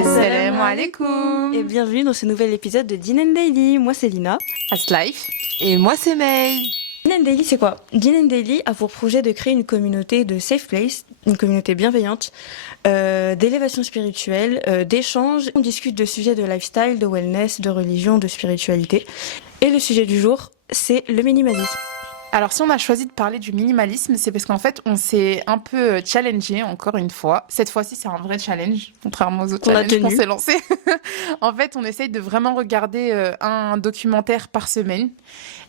Assalamu alaikum. Et bienvenue dans ce nouvel épisode de Din and Daily. Moi c'est Lina. Aslife. Et moi c'est May. Din and Daily c'est quoi? Din and Daily a pour projet de créer une communauté de safe place, une communauté bienveillante, d'élévation spirituelle, d'échanges. On discute de sujets de lifestyle, de wellness, de religion, de spiritualité. Et le sujet du jour, c'est le minimalisme. Alors si on a choisi de parler du minimalisme, c'est parce qu'en fait on s'est un peu challengé encore une fois. Cette fois-ci c'est un vrai challenge, contrairement aux autres challenges qu'on s'est lancés. En fait on essaye de vraiment regarder un documentaire par semaine,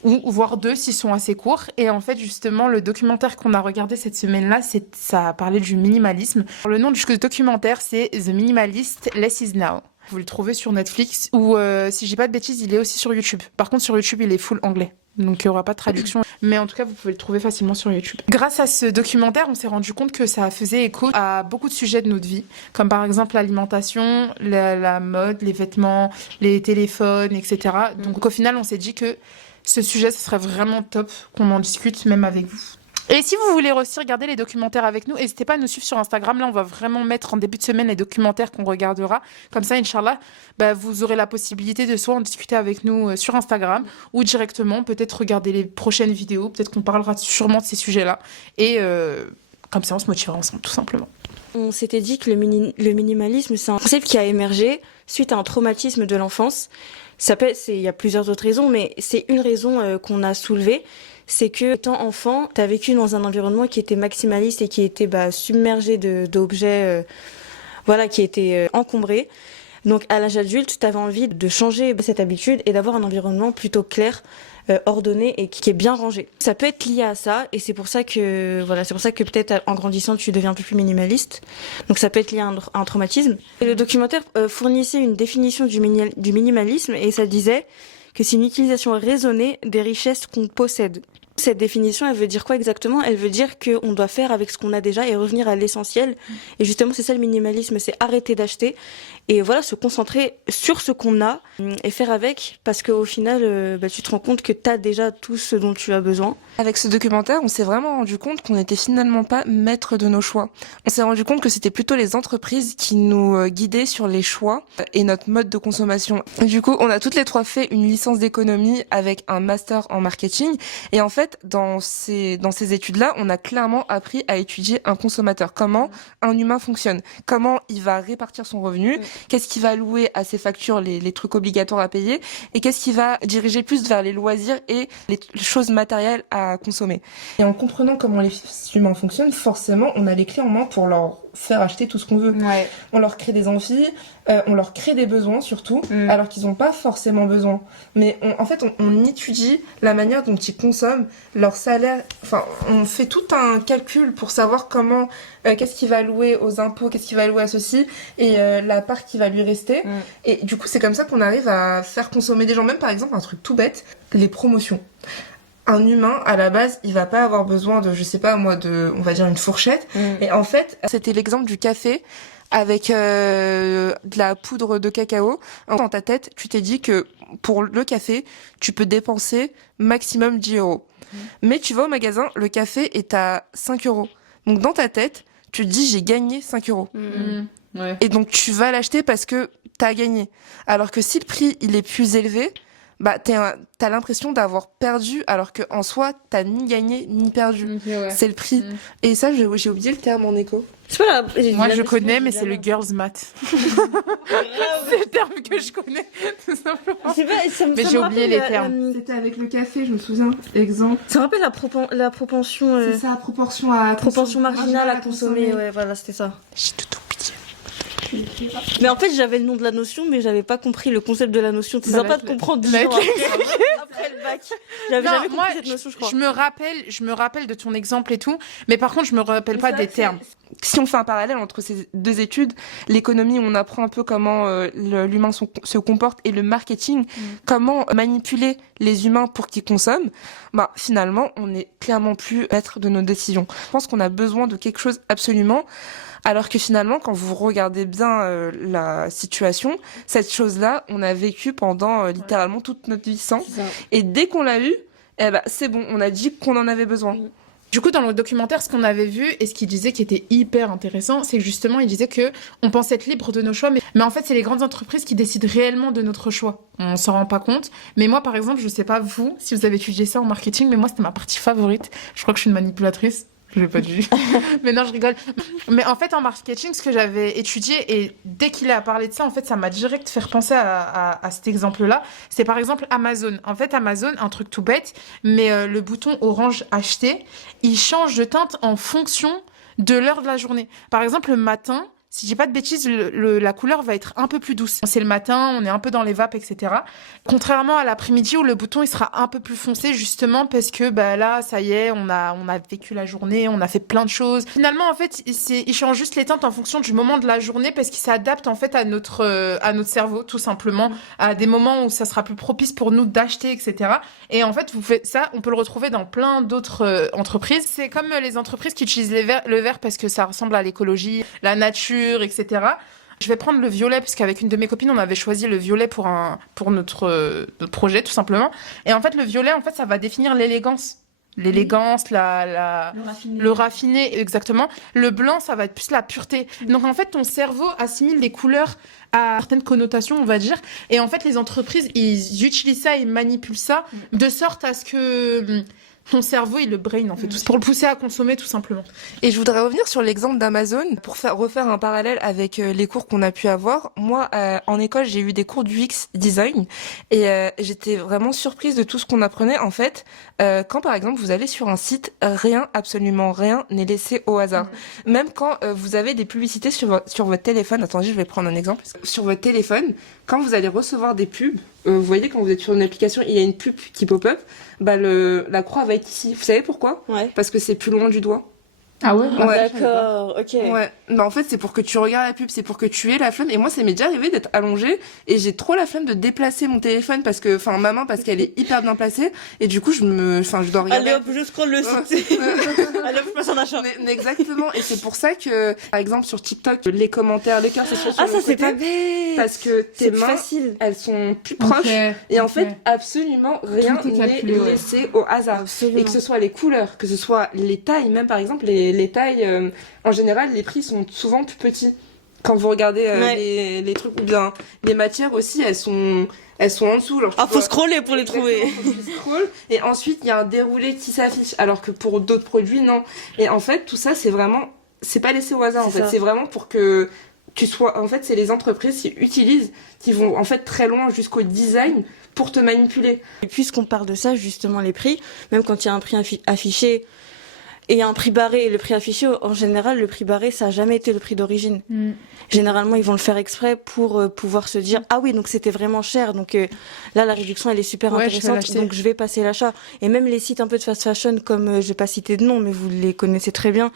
ou voire deux s'ils sont assez courts. Et en fait justement le documentaire qu'on a regardé cette semaine-là, ça a parlé du minimalisme. Le nom du documentaire c'est The Minimalist Less Is Now. Vous le trouvez sur Netflix ou si j'ai pas de bêtises il est aussi sur YouTube. Par contre sur YouTube il est full anglais. Donc il n'y aura pas de traduction, mais en tout cas vous pouvez le trouver facilement sur YouTube. Grâce à ce documentaire, on s'est rendu compte que ça faisait écho à beaucoup de sujets de notre vie, comme par exemple l'alimentation, la mode, les vêtements, les téléphones, etc. Donc au final, on s'est dit que ce sujet, ce serait vraiment top qu'on en discute même avec vous. Et si vous voulez aussi regarder les documentaires avec nous, n'hésitez pas à nous suivre sur Instagram. Là, on va vraiment mettre en début de semaine les documentaires qu'on regardera. Comme ça, Inch'Allah, vous aurez la possibilité de soit en discuter avec nous sur Instagram ou directement peut-être regarder les prochaines vidéos. Peut-être qu'on parlera sûrement de ces sujets-là. Et comme ça, on se motivera ensemble, tout simplement. On s'était dit que le minimalisme, c'est un concept qui a émergé suite à un traumatisme de l'enfance. Il y a plusieurs autres raisons, mais c'est une raison qu'on a soulevée. C'est que, étant enfant, t'as vécu dans un environnement qui était maximaliste et qui était submergé d'objets, qui étaient encombrés. Donc, à l'âge adulte, t'avais envie de changer cette habitude et d'avoir un environnement plutôt clair, ordonné et qui est bien rangé. Ça peut être lié à ça et c'est pour ça que peut-être en grandissant, tu deviens un peu plus minimaliste. Donc, ça peut être lié à un traumatisme. Et le documentaire fournissait une définition du minimalisme et ça disait que c'est une utilisation raisonnée des richesses qu'on possède. Cette définition, elle veut dire quoi exactement? Elle veut dire qu'on doit faire avec ce qu'on a déjà et revenir à l'essentiel. Et justement, c'est ça le minimalisme, c'est arrêter d'acheter et se concentrer sur ce qu'on a et faire avec, parce qu'au final, tu te rends compte que tu as déjà tout ce dont tu as besoin. Avec ce documentaire, on s'est vraiment rendu compte qu'on n'était finalement pas maître de nos choix. On s'est rendu compte que c'était plutôt les entreprises qui nous guidaient sur les choix et notre mode de consommation. Du coup, on a toutes les trois fait une licence d'économie avec un master en marketing. Et en fait, dans ces études-là, on a clairement appris à étudier un consommateur. Comment un humain fonctionne. Comment il va répartir son revenu. Qu'est-ce qu'il va allouer à ses factures, les trucs obligatoires à payer. Et qu'est-ce qui va diriger plus vers les loisirs et les choses matérielles à consommer. Et en comprenant comment les humains fonctionnent, forcément, on a les clés en main pour leur faire acheter tout ce qu'on veut. Ouais. On leur crée des envies, on leur crée des besoins surtout, alors qu'ils n'ont pas forcément besoin. Mais on étudie la manière dont ils consomment, leur salaire. Enfin, on fait tout un calcul pour savoir comment, qu'est-ce qu'il va allouer aux impôts, qu'est-ce qu'il va allouer à ceci, et la part qui va lui rester. Et du coup, c'est comme ça qu'on arrive à faire consommer des gens. Même par exemple, un truc tout bête, les promotions. Un humain, à la base, il va pas avoir besoin de, on va dire une fourchette. Et en fait, c'était l'exemple du café avec de la poudre de cacao. Dans ta tête, tu t'es dit que pour le café, tu peux dépenser maximum 10 euros. Mais tu vas au magasin, le café est à 5 euros. Donc dans ta tête, tu te dis j'ai gagné 5 euros. Ouais. Et donc tu vas l'acheter parce que t'as gagné. Alors que si le prix il est plus élevé, t'as l'impression d'avoir perdu, alors qu'en soi, t'as ni gagné ni perdu. Ouais. C'est le prix. Et ça, j'ai oublié le terme en éco. Moi, je connais, mais c'est le girls math. C'est le terme que je connais, tout simplement. Mais j'ai oublié les termes. C'était avec le café, je me souviens. Exemple. Ça rappelle la propension. C'est ça, proportion marginale à consommer. Ouais, voilà, c'était ça. J'ai tout oublié. Mais en fait, j'avais le nom de la notion, mais j'avais pas compris le concept de la notion. C'est sympa de comprendre après le bac. J'avais jamais compris cette notion, je crois. Je me rappelle de ton exemple et tout, mais par contre, je me rappelle pas des termes. Si on fait un parallèle entre ces deux études, l'économie, on apprend un peu comment l'humain se comporte, et le marketing, comment manipuler les humains pour qu'ils consomment. Finalement, on n'est clairement plus maître de nos décisions. Je pense qu'on a besoin de quelque chose absolument. Alors que finalement, quand vous regardez bien la situation, cette chose-là, on a vécu pendant littéralement toute notre vie sans. Et dès qu'on l'a eu, c'est bon, on a dit qu'on en avait besoin. Du coup, dans le documentaire, ce qu'on avait vu et ce qu'il disait qui était hyper intéressant, c'est que justement, il disait que on pense être libre de nos choix, mais en fait, c'est les grandes entreprises qui décident réellement de notre choix. On s'en rend pas compte. Mais moi, par exemple, je sais pas vous, si vous avez étudié ça en marketing, mais moi, c'était ma partie favorite. Je crois que je suis une manipulatrice. Je l'ai pas dit. Mais non, je rigole. Mais en fait, en marketing, ce que j'avais étudié, et dès qu'il a parlé de ça, en fait, ça m'a direct fait penser à cet exemple-là. C'est par exemple Amazon. En fait, Amazon, un truc tout bête, mais le bouton orange acheter, il change de teinte en fonction de l'heure de la journée. Par exemple, le matin, si j'ai pas de bêtises, la couleur va être un peu plus douce. C'est le matin, on est un peu dans les vapes, etc. Contrairement à l'après-midi où le bouton il sera un peu plus foncé justement parce que bah là, ça y est, on a vécu la journée, on a fait plein de choses. Finalement, en fait, il change juste les teintes en fonction du moment de la journée parce qu'il s'adapte en fait à notre cerveau, tout simplement, à des moments où ça sera plus propice pour nous d'acheter, etc. Et en fait, vous faites ça, on peut le retrouver dans plein d'autres entreprises. C'est comme les entreprises qui utilisent le vert parce que ça ressemble à l'écologie, la nature, etc. Je vais prendre le violet parce qu'avec une de mes copines, on avait choisi le violet pour notre projet, tout simplement. Et en fait, le violet, en fait, ça va définir l'élégance. L'élégance, le raffiné, exactement. Le blanc, ça va être plus la pureté. Donc, en fait, ton cerveau assimile les couleurs à certaines connotations, on va dire. Et en fait, les entreprises, ils utilisent ça et manipulent ça de sorte à ce que ton cerveau, il le brain, en fait, pour le pousser à consommer, tout simplement. Et je voudrais revenir sur l'exemple d'Amazon pour refaire un parallèle avec les cours qu'on a pu avoir. Moi, en école, j'ai eu des cours d'UX design et j'étais vraiment surprise de tout ce qu'on apprenait. En fait, quand par exemple vous allez sur un site, absolument rien n'est laissé au hasard. Même quand vous avez des publicités sur votre téléphone. Attendez, je vais prendre un exemple. Sur votre téléphone, quand vous allez recevoir des pubs, vous voyez quand vous êtes sur une application, il y a une pub qui pop-up, bah la croix va être ici. Vous savez pourquoi ? Parce que c'est plus loin du doigt. Ah ouais, d'accord, ok. Ouais, bah en fait c'est pour que tu regardes la pub, c'est pour que tu aies la flemme. Et moi ça m'est déjà arrivé d'être allongée et j'ai trop la flemme de déplacer mon téléphone parce qu'elle est hyper bien placée et du coup je dois regarder. Allez hop, je scrolle le site. Allez hop, je passe en achat. Mais exactement, et c'est pour ça que par exemple sur TikTok les commentaires, les cœurs c'est sur ça côté, c'est pas bête. parce que tes mains facile. Elles sont plus proches et en fait absolument rien n'est laissé au hasard. Absolument. Et que ce soit les couleurs, que ce soit les tailles, même par exemple les tailles, en général, les prix sont souvent plus petits. Quand vous regardez les trucs, ou bien les matières aussi, elles sont en dessous. Faut scroller pour les trouver. Et ensuite, il y a un déroulé qui s'affiche, alors que pour d'autres produits, non. Et en fait, tout ça, c'est pas laissé au hasard. En fait, c'est vraiment pour que tu sois. En fait, c'est les entreprises qui vont en fait très loin jusqu'au design pour te manipuler. Et puisqu'on parle de ça, justement, les prix, même quand il y a un prix affiché. Et un prix barré, et le prix affiché, en général, le prix barré, ça n'a jamais été le prix d'origine. Généralement, ils vont le faire exprès pour pouvoir se dire, ah oui, donc c'était vraiment cher, donc là, la réduction, elle est super intéressante, donc je vais passer l'achat. Et même les sites un peu de fast fashion, comme je vais pas citer de nom, mais vous les connaissez très bien,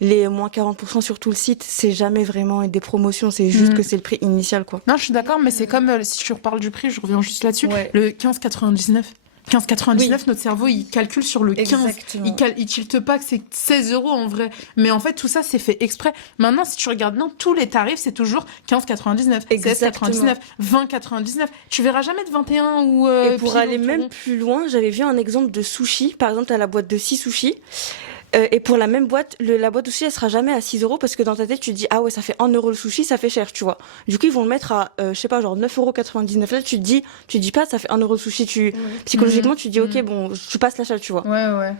les moins 40% sur tout le site, c'est jamais vraiment des promotions, c'est juste que c'est le prix initial, quoi. Non, je suis d'accord, mais c'est comme, si tu reparles du prix, je reviens juste là-dessus, le 15,99. 15,99, notre cerveau, il calcule sur le 15. Exactement. Il tilte pas que c'est 16 € en vrai. Mais en fait, tout ça, c'est fait exprès. Maintenant, si tu regardes dans tous les tarifs, c'est toujours 15,99, 16,99, 20,99. Tu verras jamais de 21 ou... Et pour aller même plus loin, j'avais vu un exemple de sushi. Par exemple, t'as la boîte de 6 sushis. Et pour la même boîte, la boîte de sushi, elle sera jamais à 6 € parce que dans ta tête, tu te dis, ah ouais, ça fait 1 € le sushi, ça fait cher, tu vois. Du coup, ils vont le mettre à, je sais pas, genre 9,99 €. Là, tu dis pas, ça fait 1 € le sushi, psychologiquement, tu te dis, ok, bon, tu passes l'achat, tu vois. Ouais.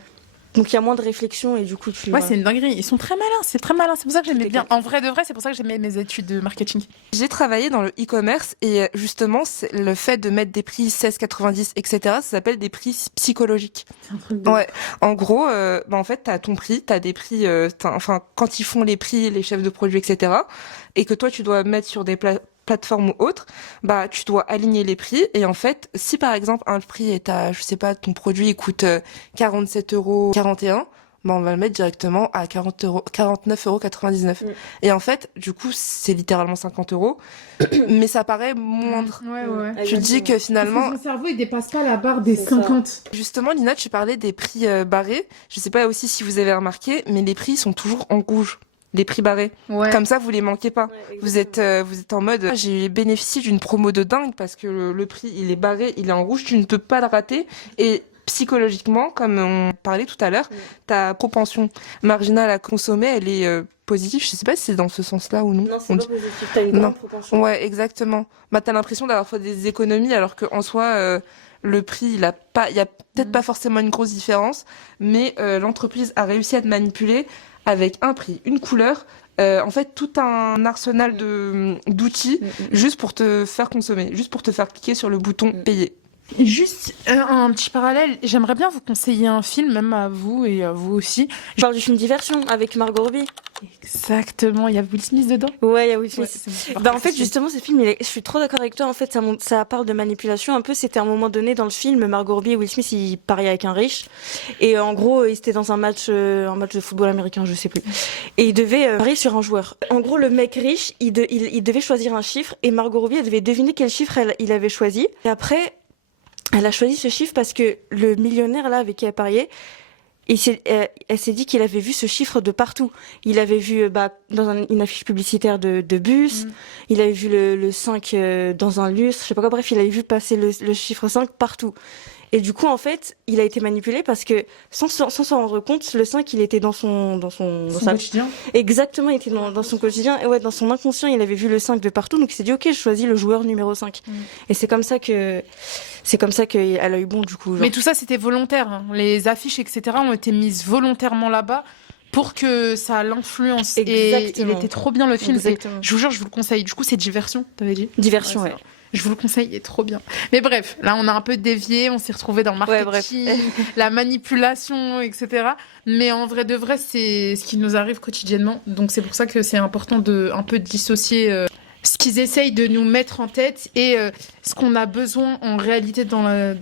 Donc, il y a moins de réflexion et du coup, c'est une dinguerie. Ils sont très malins, c'est très malin. C'est pour ça que j'aimais bien. En vrai de vrai, c'est pour ça que j'aimais mes études de marketing. J'ai travaillé dans le e-commerce et justement, le fait de mettre des prix 16,90, etc., ça s'appelle des prix psychologiques. C'est un truc de... Ouais. En gros, en fait, t'as ton prix, t'as des prix, quand ils font les prix, les chefs de produits, etc., et que toi, tu dois mettre sur des plateforme ou autre, bah tu dois aligner les prix et en fait, si par exemple un prix est à, je sais pas, ton produit il coûte 47,41 €, bah on va le mettre directement à 49,99 €. Et en fait, du coup, c'est littéralement 50 €, mais ça paraît moindre. Ouais. Tu te dis que finalement... Mon cerveau, il dépasse pas la barre des 50. Ça. Justement, Lina, tu parlais des prix barrés. Je sais pas aussi si vous avez remarqué, mais les prix sont toujours en rouge. Les prix barrés. Comme ça, vous les manquez pas. Vous êtes en mode, j'ai bénéficié d'une promo de dingue parce que le prix, il est barré, il est en rouge, tu ne peux pas le rater. Et psychologiquement, comme on parlait tout à l'heure, ta propension marginale à consommer, elle est positive. Je sais pas si c'est dans ce sens-là ou non. Non, c'est pas positif. T'as une grande propension. Ouais, exactement. Bah, t'as l'impression d'avoir fait des économies alors qu'en soi, le prix, il y a peut-être pas forcément une grosse différence, mais l'entreprise a réussi à te manipuler avec un prix, une couleur, en fait, tout un arsenal d'outils juste pour te faire consommer, juste pour te faire cliquer sur le bouton payer. Juste un petit parallèle, j'aimerais bien vous conseiller un film, même à vous et à vous aussi. Je parle du film Diversion avec Margot Robbie. Exactement, il y a Will Smith dedans. Ouais, il y a Will Smith. Ouais, en fait, justement, ce film, je suis trop d'accord avec toi. En fait, ça parle de manipulation un peu. C'était à un moment donné dans le film, Margot Robbie et Will Smith, ils pariaient avec un riche. Et en gros, ils étaient dans un match de football américain, je sais plus. Et ils devaient parier sur un joueur. En gros, le mec riche, il devait choisir un chiffre et Margot Robbie, elle devait deviner quel chiffre il avait choisi. Et après, elle a choisi ce chiffre parce que le millionnaire là avec qui elle pariait, elle s'est dit qu'il avait vu ce chiffre de partout. Il avait vu dans une affiche publicitaire de bus, il avait vu le 5 dans un lustre, je sais pas quoi, bref, il avait vu passer le chiffre 5 partout. Et du coup, en fait, il a été manipulé parce que, sans s'en rendre compte, le 5, il était dans son quotidien. Exactement, il était dans son quotidien. Et ouais, dans son inconscient, il avait vu le 5 de partout. Donc, il s'est dit, OK, je choisis le joueur numéro 5. Et c'est comme ça qu'elle a eu bon, du coup. Genre. Mais tout ça, c'était volontaire. Hein. Les affiches, etc., ont été mises volontairement là-bas pour que ça l'influence. Exactement. Et il était trop bien, le film. Je vous jure, je vous le conseille. Du coup, c'est Diversion, t'avais dit? Diversion, ouais. Je vous le conseille, il est trop bien. Mais bref, là, on a un peu dévié, on s'est retrouvé dans le marketing, la manipulation, etc. Mais en vrai de vrai, c'est ce qui nous arrive quotidiennement. Donc, c'est pour ça que c'est important de un peu dissocier ce qu'ils essayent de nous mettre en tête et ce qu'on a besoin en réalité dans la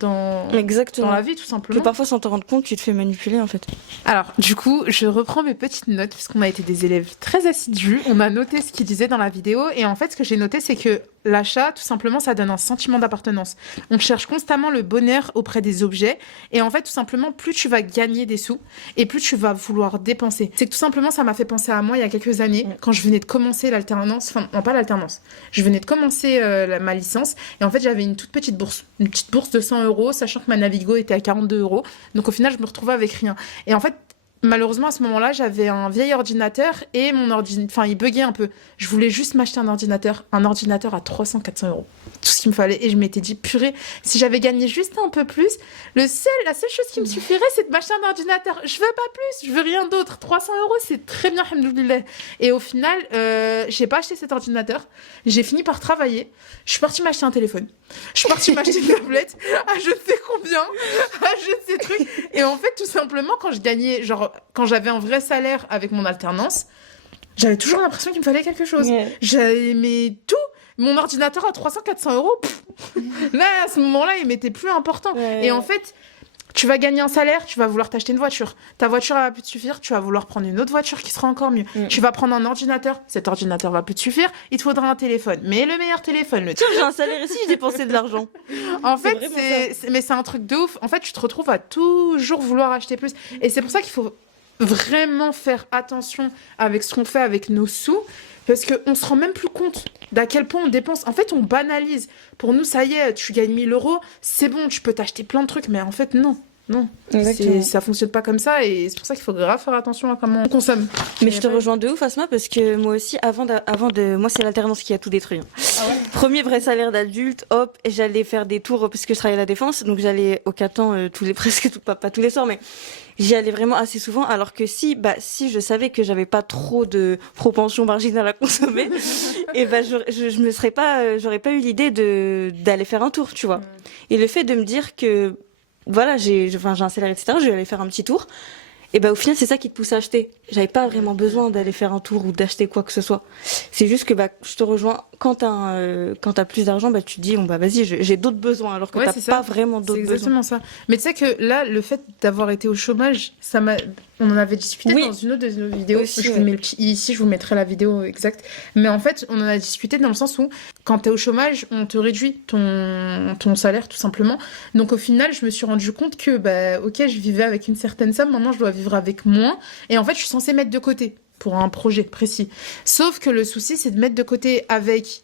vie, tout simplement. Que parfois, sans te rendre compte, tu te fais manipuler, en fait. Alors, du coup, je reprends mes petites notes, puisqu'on a été des élèves très assidus. On a noté ce qu'ils disaient dans la vidéo. Et en fait, ce que j'ai noté, c'est que l'achat, tout simplement, ça donne un sentiment d'appartenance. On cherche constamment le bonheur auprès des objets. Et en fait, tout simplement, plus tu vas gagner des sous et plus tu vas vouloir dépenser. C'est que tout simplement, ça m'a fait penser à moi il y a quelques années, quand je venais de commencer l'alternance. Enfin, non, pas l'alternance. Je venais de commencer ma licence. Et en fait, j'avais une toute petite bourse. Une petite bourse de 100 €, sachant que ma Navigo était à 42 €. Donc, au final, je me retrouvais avec rien. Et en fait, malheureusement, à ce moment-là, j'avais un vieil ordinateur et mon ordinateur, il buguait un peu. Je voulais juste m'acheter un ordinateur à 300-400 €. Tout ce qu'il me fallait. Et je m'étais dit, purée, si j'avais gagné juste un peu plus, la seule chose qui me suffirait, c'est de m'acheter un ordinateur. Je veux pas plus, je veux rien d'autre. 300 €, c'est très bien, alhamdoulilah. Et au final, j'ai pas acheté cet ordinateur. J'ai fini par travailler. Je suis partie m'acheter un téléphone. Je suis partie m'acheter une tablette à je ne sais combien, à je ne sais truc. Et en fait, tout simplement, quand je gagnais, genre, quand j'avais un vrai salaire avec mon alternance, j'avais toujours l'impression qu'il me fallait quelque chose. J'aimais tout. Mon ordinateur à 300-400 €, là, à ce moment-là, il m'était plus important. Et en fait, tu vas gagner un salaire, tu vas vouloir t'acheter une voiture. Ta voiture, elle va plus te suffire, tu vas vouloir prendre une autre voiture qui sera encore mieux. Tu vas prendre un ordinateur, cet ordinateur va plus te suffire, il te faudra un téléphone. Mais le meilleur téléphone, J'ai un salaire ici, je dépensais de l'argent. En fait, mais c'est un truc de ouf. En fait, tu te retrouves à toujours vouloir acheter plus. Et c'est pour ça qu'il faut vraiment faire attention avec ce qu'on fait avec nos sous. Parce qu'on se rend même plus compte d'à quel point on dépense. En fait, on banalise. Pour nous, ça y est, tu gagnes 1 000 €, c'est bon, tu peux t'acheter plein de trucs. Mais en fait, non. Ça fonctionne pas comme ça. Et c'est pour ça qu'il faut grave faire attention à comment on consomme. Mais je te rejoins de ouf, Asma, parce que moi aussi, moi, c'est l'alternance qui a tout détruit. Ah ouais. Premier vrai salaire d'adulte, hop, et j'allais faire des tours parce que je travaillais à la Défense. Donc, j'allais au Catan pas tous les soirs, mais j'y allais vraiment assez souvent. Alors que si je savais que j'avais pas trop de propension marginale à consommer, et j'aurais pas eu l'idée d'aller faire un tour, tu vois. Et le fait de me dire que, voilà, j'ai un salaire, etc., je vais aller faire un petit tour. Et au final, c'est ça qui te pousse à acheter. J'avais pas vraiment besoin d'aller faire un tour ou d'acheter quoi que ce soit. C'est juste que, je te rejoins. Quand t'as plus d'argent, tu te dis, vas-y, j'ai d'autres besoins, alors que t'as pas vraiment d'autres besoins. C'est exactement ça. Mais tu sais que là, le fait d'avoir été au chômage, on en avait discuté dans une autre de nos vidéos. Aussi, ici, je vous mettrai la vidéo exacte. Mais en fait, on en a discuté dans le sens où, quand t'es au chômage, on te réduit ton salaire, tout simplement. Donc au final, je me suis rendu compte que, ok, je vivais avec une certaine somme, maintenant je dois vivre avec moins. Et en fait, je suis censée mettre de côté pour un projet précis. Sauf que le souci, c'est de mettre de côté avec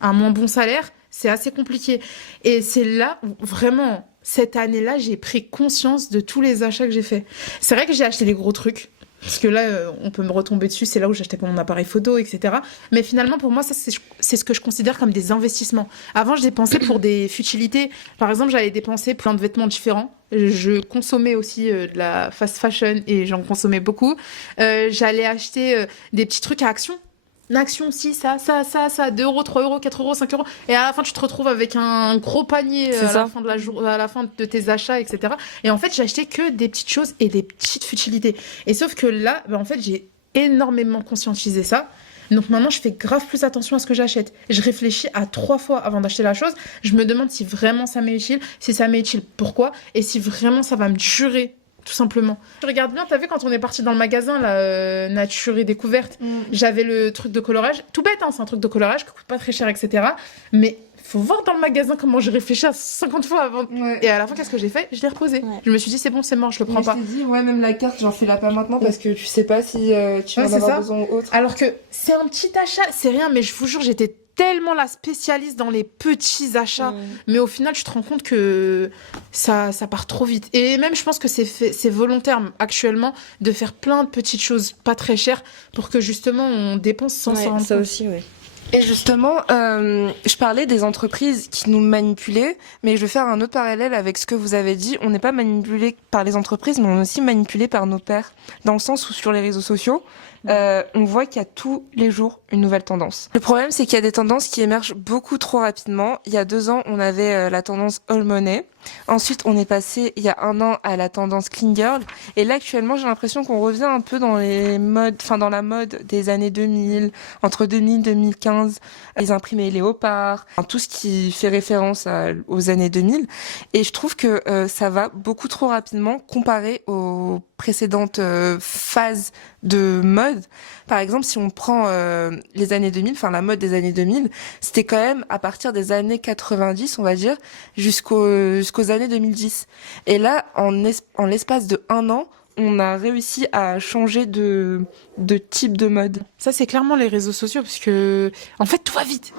un moins bon salaire, c'est assez compliqué. Et c'est là où, vraiment, cette année-là, j'ai pris conscience de tous les achats que j'ai faits. C'est vrai que j'ai acheté des gros trucs. Parce que là, on peut me retomber dessus, c'est là où j'achetais mon appareil photo, etc. Mais finalement, pour moi, ça, c'est ce que je considère comme des investissements. Avant, je dépensais pour des futilités. Par exemple, j'allais dépenser plein de vêtements différents. Je consommais aussi de la fast fashion et j'en consommais beaucoup. J'allais acheter des petits trucs à Action. L'action, si, ça, 2 euros, 3 euros, 4 euros, 5 euros. Et à la fin, tu te retrouves avec un gros panier à la fin de tes achats, etc. Et en fait, j'ai acheté que des petites choses et des petites futilités. Et sauf que là, en fait, j'ai énormément conscientisé ça. Donc maintenant, je fais grave plus attention à ce que j'achète. Je réfléchis à 3 fois avant d'acheter la chose. Je me demande si vraiment ça m'est utile, si ça m'est utile, pourquoi, et si vraiment ça va me durer. Tout simplement. Je regarde bien, t'as vu quand on est parti dans le magasin, là, Nature et Découverte, j'avais le truc de colorage, tout bête, hein, c'est un truc de colorage qui coûte pas très cher, etc. Mais faut voir dans le magasin comment j'ai réfléchi à 50 fois avant. Ouais. Et à la fin, qu'est-ce que j'ai fait? Je l'ai reposé. Ouais. Je me suis dit, c'est bon, c'est mort, je le prends pas. Je t'ai dit, même la carte, j'en fais la pas maintenant parce que tu sais pas si tu vas en avoir besoin ou autre. Alors que c'est un petit achat, c'est rien, mais je vous jure, j'étais tellement la spécialiste dans les petits achats, mais au final tu te rends compte que ça part trop vite. Et même je pense que c'est volontaire actuellement de faire plein de petites choses pas très chères pour que justement on dépense sans s'en rendre compte. Ça aussi, oui. Et justement, je parlais des entreprises qui nous manipulaient, mais je vais faire un autre parallèle avec ce que vous avez dit. On n'est pas manipulé par les entreprises, mais on est aussi manipulé par nos pairs, dans le sens où sur les réseaux sociaux, on voit qu'il y a tous les jours une nouvelle tendance. Le problème, c'est qu'il y a des tendances qui émergent beaucoup trop rapidement. Il y a 2 ans, on avait la tendance All Money. Ensuite, on est passé, il y a 1 an, à la tendance Clean Girl. Et là, actuellement, j'ai l'impression qu'on revient un peu dans dans la mode des années 2000, entre 2000 et 2015. Les imprimés léopards, tout ce qui fait référence aux années 2000. Et je trouve que ça va beaucoup trop rapidement comparé aux précédentes phases de mode. Par exemple, si on prend les années 2000, enfin la mode des années 2000, c'était quand même à partir des années 90, on va dire, jusqu'aux années 2010. Et là, en l'espace de 1 an, on a réussi à changer de type de mode. Ça, c'est clairement les réseaux sociaux, parce que, en fait, tout va vite.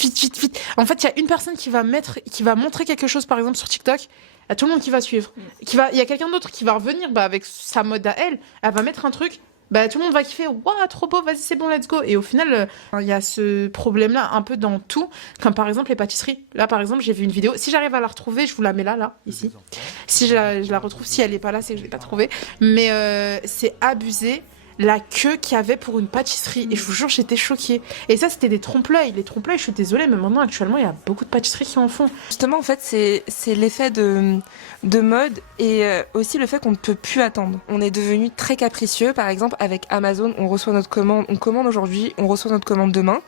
Vite. En fait, il y a une personne qui va montrer quelque chose, par exemple, sur TikTok. Il y a tout le monde qui va suivre. Il y a quelqu'un d'autre qui va revenir, avec sa mode à elle. Elle va mettre un truc. Tout le monde va kiffer, waouh, trop beau, vas-y, c'est bon, let's go. Et au final, il y a ce problème-là un peu dans tout, comme par exemple les pâtisseries. Là, par exemple, j'ai vu une vidéo. Si j'arrive à la retrouver, je vous la mets là, ici. Si je la retrouve, si elle n'est pas là, c'est que je ne l'ai pas trouvée. Mais c'est abusé la queue qu'il y avait pour une pâtisserie. Et je vous jure, j'étais choquée. Et ça, c'était des trompe-l'œil. Les trompe-l'œil, je suis désolée, mais maintenant, actuellement, il y a beaucoup de pâtisseries qui en font. Justement, en fait, c'est l'effet de mode et aussi le fait qu'on ne peut plus attendre. On est devenu très capricieux. Par exemple, avec Amazon, on reçoit notre commande, on commande aujourd'hui, on reçoit notre commande demain.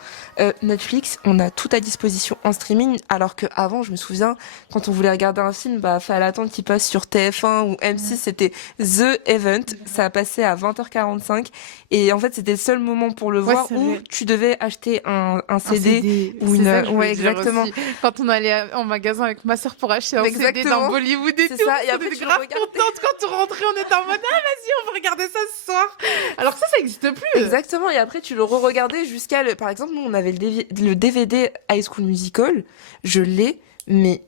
Netflix, on a tout à disposition en streaming, alors qu'avant, je me souviens, quand on voulait regarder un film, fallait attendre qu'il passe sur TF1 ou M6, c'était The Event. Ça a passé à 20h45. Et en fait, c'était le seul moment pour le voir où tu devais acheter un CD ou une... Ouais, exactement. Quand on allait en magasin avec ma sœur pour acheter un CD dans Bollywood et tout. C'est ça. Et après, on était grave contente quand on rentrait. On était en mode, vas-y, on va regarder ça ce soir. Alors que ça n'existe plus. Exactement. Et après, tu le re-regardais jusqu'à Par exemple, nous, on avait le DVD High School Musical. Je l'ai, mais...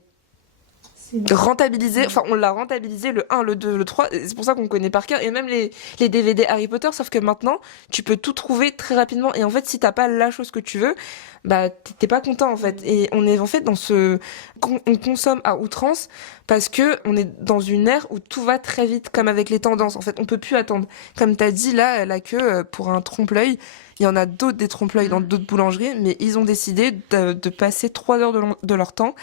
rentabilisé, on l'a rentabilisé le 1, le 2, le 3, c'est pour ça qu'on connaît par cœur, et même les DVD Harry Potter, sauf que maintenant, tu peux tout trouver très rapidement, et en fait, si t'as pas la chose que tu veux, t'es pas content, en fait, et on est en fait on consomme à outrance, parce que on est dans une ère où tout va très vite, comme avec les tendances, en fait, on peut plus attendre. Comme t'as dit, là, la queue, pour un trompe-l'œil, il y en a d'autres des trompe-l'œil dans d'autres boulangeries, mais ils ont décidé de passer 3 heures de leur temps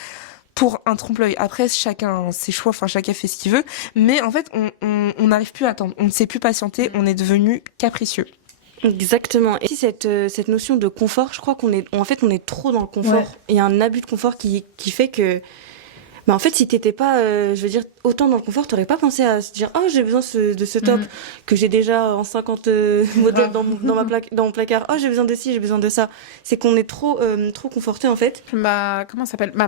pour un trompe-l'œil. Après, chacun ses choix, chacun fait ce qu'il veut. Mais en fait, on n'arrive plus à attendre. On ne sait plus patienter. On est devenu capricieux. Exactement. Et cette notion de confort, je crois qu'on est trop dans le confort. Ouais. Il y a un abus de confort qui fait que, en fait, si t'étais pas, autant dans le confort, t'aurais pas pensé à se dire, j'ai besoin de ce top que j'ai déjà en 50 modèles dans mon placard. J'ai besoin de ci, j'ai besoin de ça. C'est qu'on est trop conforté, en fait. Ma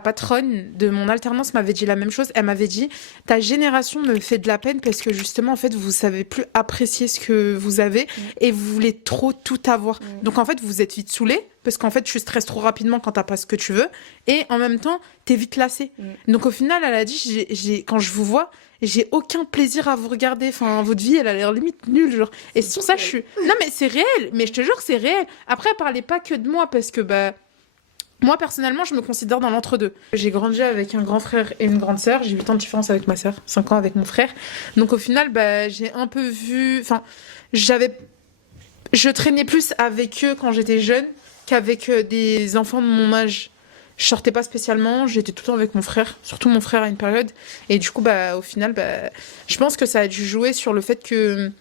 patronne de mon alternance m'avait dit la même chose. Elle m'avait dit, ta génération me fait de la peine parce que justement, en fait, vous savez plus apprécier ce que vous avez et vous voulez trop tout avoir. Donc, en fait, vous êtes vite saoulés. parce qu'en fait, tu stresses trop rapidement quand t'as pas ce que tu veux, et en même temps, t'es vite lassé. Donc au final, elle a dit, quand je vous vois, j'ai aucun plaisir à vous regarder. Enfin, votre vie, elle a l'air limite nulle, genre. Et c'est pour ça que je suis... Non, mais c'est réel. Mais je te jure, c'est réel. Après, parlez pas que de moi, parce que, moi, personnellement, je me considère dans l'entre-deux. J'ai grandi avec un grand frère et une grande sœur. J'ai 8 ans de différence avec ma sœur, 5 ans avec mon frère. Donc, au final, j'ai un peu vu... Enfin, je traînais plus avec eux quand j'étais jeune qu'avec des enfants de mon âge. Je sortais pas spécialement, j'étais tout le temps avec mon frère, surtout mon frère à une période. Et du coup, au final, je pense que ça a dû jouer sur le fait que,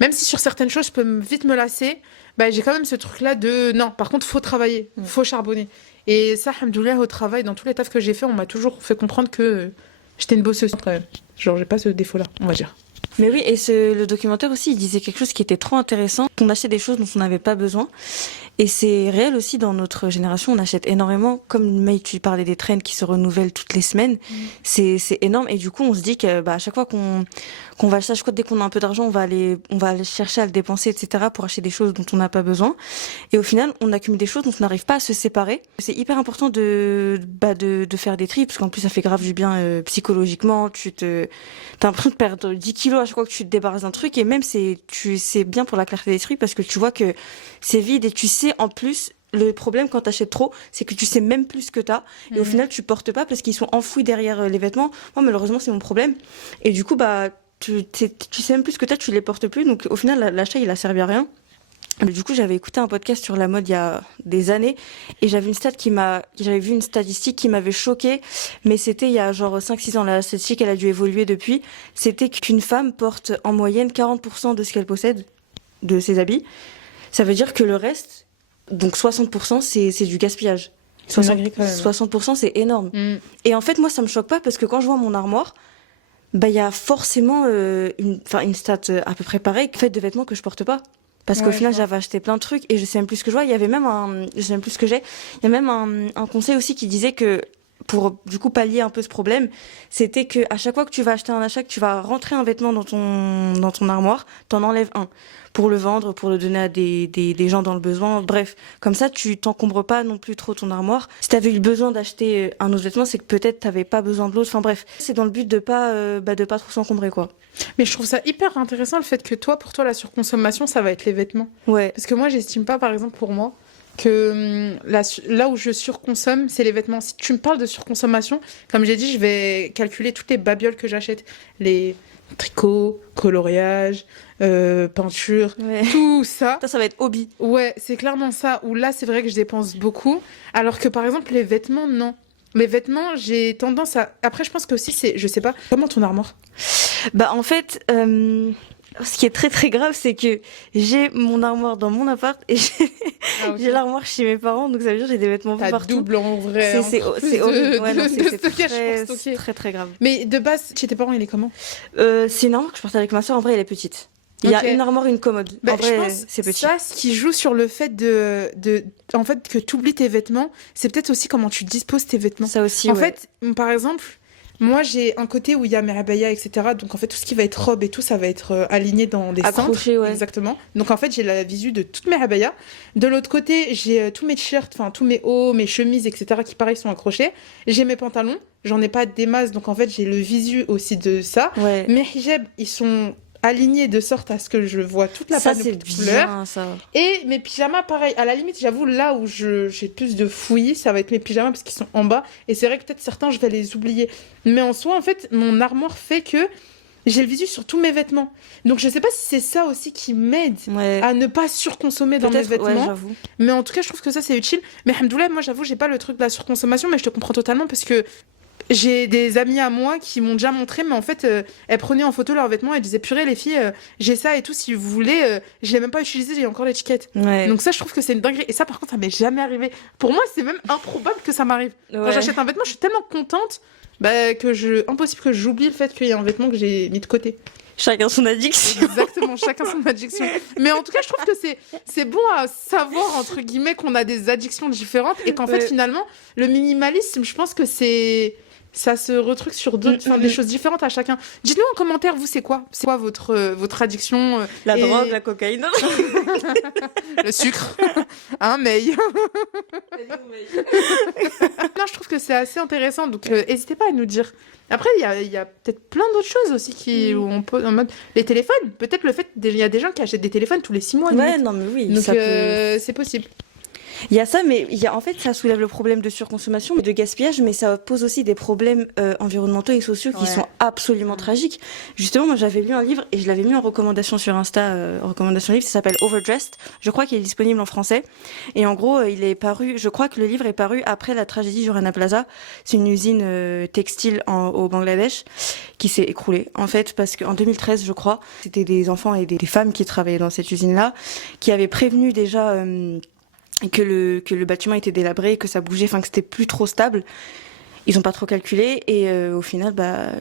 même si sur certaines choses, je peux vite me lasser, j'ai quand même ce truc-là de, non, par contre, faut travailler, faut charbonner. Et ça, alhamdoulilah, au travail, dans tous les tafs que j'ai fait, on m'a toujours fait comprendre que j'étais une bosseuse quand même. Genre, j'ai pas ce défaut-là, on va dire. Mais oui, et le documentaire aussi, il disait quelque chose qui était trop intéressant. On achetait des choses dont on n'avait pas besoin. Et c'est réel aussi dans notre génération, on achète énormément. Comme May, tu parlais des trends qui se renouvellent toutes les semaines. C'est énorme. Et du coup, on se dit que à chaque fois qu'on va acheter, dès qu'on a un peu d'argent, on va aller chercher à le dépenser, etc. pour acheter des choses dont on n'a pas besoin. Et au final, on accumule des choses dont on n'arrive pas à se séparer. C'est hyper important de faire des tris, parce qu'en plus, ça fait grave du bien psychologiquement. T'as l'impression de perdre 10 kilos à chaque fois que tu te débarrasses d'un truc. Et même, c'est bien pour la clarté d'esprit, parce que tu vois que c'est vide et tu sais, en plus, le problème quand t'achètes trop, c'est que tu sais même plus ce que t'as. Et au final, tu portes pas parce qu'ils sont enfouis derrière les vêtements. Moi, malheureusement, c'est mon problème. Et du coup, tu sais même plus ce que t'as, tu les portes plus. Donc, au final, l'achat, il a servi à rien. Mais du coup, j'avais écouté un podcast sur la mode il y a des années et j'avais vu une statistique qui m'avait choquée, mais c'était il y a genre 5-6 ans. La statistique, elle a dû évoluer depuis. C'était qu'une femme porte en moyenne 40% de ce qu'elle possède, de ses habits. Ça veut dire que le reste, donc 60%, c'est du gaspillage. 60%, c'est énorme. Et en fait, moi, ça me choque pas parce que quand je vois mon armoire, il y a forcément une stat à peu près pareille, fait de vêtements que je porte pas. Parce qu'au final, j'avais acheté plein de trucs et je sais même plus ce que je vois. Il y avait même je sais même plus ce que j'ai. Il y a même un conseil aussi qui disait que, pour du coup pallier un peu ce problème, c'était que à chaque fois que tu vas acheter un achat, que tu vas rentrer un vêtement dans ton armoire, t'en enlèves un pour le vendre, pour le donner à des gens dans le besoin. Bref, comme ça, tu t'encombres pas non plus trop ton armoire. Si t'avais eu besoin d'acheter un autre vêtement, c'est que peut-être t'avais pas besoin de l'autre. Enfin bref, c'est dans le but de pas trop s'encombrer, quoi. Mais je trouve ça hyper intéressant le fait que pour toi, la surconsommation, ça va être les vêtements. Ouais. Parce que moi, j'estime pas, par exemple, pour moi, que là où je surconsomme, c'est les vêtements. Si tu me parles de surconsommation, comme j'ai dit, je vais calculer toutes les babioles que j'achète. Les tricots, coloriage, peinture, tout ça. Ça va être hobby. Ouais, c'est clairement ça. Où là, c'est vrai que je dépense beaucoup. Alors que, par exemple, les vêtements, non. Les vêtements, j'ai tendance à... Après, je pense que aussi, je sais pas, comment ton armoire ? En fait... Ce qui est très très grave, c'est que j'ai mon armoire dans mon appart et j'ai l'armoire chez mes parents, donc ça veut dire que j'ai des vêtements partout. Double en vrai. C'est horrible. Ouais, C'est très très grave. Mais de base, chez tes parents, il est comment ? C'est une armoire que je porte avec ma soeur. En vrai, elle est petite. Il y a une armoire et une commode. En vrai, je pense c'est petit. Ça, ce qui joue sur le fait en fait, que tu oublies tes vêtements, c'est peut-être aussi comment tu disposes tes vêtements. Ça aussi, En fait, par exemple... Moi, j'ai un côté où il y a mes abayas, etc. Donc, en fait, tout ce qui va être robe et tout, ça va être aligné dans des accroché, cintres. Ouais. Exactement. Donc, en fait, j'ai la visu de toutes mes abayas. De l'autre côté, j'ai tous mes t-shirts, enfin, tous mes hauts, mes chemises, etc. qui, pareil, sont accrochés. J'ai mes pantalons. J'en ai pas des masses. Donc, en fait, j'ai le visu aussi de ça. Ouais. Mes hijabs, ils sont alignés de sorte à ce que je vois toute la panoplie de couleurs. Ça. Et mes pyjamas, pareil. À la limite, j'avoue, là où j'ai plus de fouillis, ça va être mes pyjamas parce qu'ils sont en bas. Et c'est vrai que peut-être certains, je vais les oublier. Mais en soi, en fait, mon armoire fait que j'ai le visu sur tous mes vêtements. Donc, je sais pas si c'est ça aussi qui m'aide à ne pas surconsommer dans mes vêtements. Ouais, j'avoue. Mais en tout cas, je trouve que ça, c'est utile. Mais alhamdoulilah, moi, j'avoue, j'ai pas le truc de la surconsommation, mais je te comprends totalement parce que j'ai des amies à moi qui m'ont déjà montré, mais en fait, elles prenaient en photo leurs vêtements et disaient purée, les filles, j'ai ça et tout, si vous voulez, je l'ai même pas utilisé, j'ai encore l'étiquette. Ouais. Donc ça, je trouve que c'est une dinguerie. Et ça, par contre, ça m'est jamais arrivé. Pour moi, c'est même improbable que ça m'arrive. Ouais. Quand j'achète un vêtement, je suis tellement contente impossible que j'oublie le fait qu'il y a un vêtement que j'ai mis de côté. Chacun son addiction. Exactement, chacun son addiction. Mais en tout cas, je trouve que c'est bon à savoir, entre guillemets, qu'on a des addictions différentes et qu'en fait, finalement, le minimalisme, je pense que c'est ça se retruque sur d'autres, des choses différentes à chacun. Dites-nous en commentaire, vous, c'est quoi votre addiction La drogue, la cocaïne. Le sucre. Hein, mais... Non, je trouve que c'est assez intéressant, donc n'hésitez pas à nous dire. Après, il y a peut-être plein d'autres choses aussi où on peut, en mode, les téléphones. Peut-être le fait, il y a des gens qui achètent des téléphones tous les 6 mois. Ouais, non, mais oui. Donc, c'est possible. Il y a ça, mais en fait, ça soulève le problème de surconsommation, de gaspillage, mais ça pose aussi des problèmes environnementaux et sociaux qui sont absolument tragiques. Justement, moi, j'avais lu un livre et je l'avais mis en recommandation sur Insta, recommandation livre, ça s'appelle Overdressed. Je crois qu'il est disponible en français. Et en gros, il est paru, je crois que le livre est paru après la tragédie du Rana Plaza. C'est une usine textile au Bangladesh qui s'est écroulée, en fait, parce qu'en 2013, je crois, c'était des enfants et des femmes qui travaillaient dans cette usine-là, qui avaient prévenu déjà... que le bâtiment était délabré, que ça bougeait, enfin que c'était plus trop stable. Ils ont pas trop calculé et au final,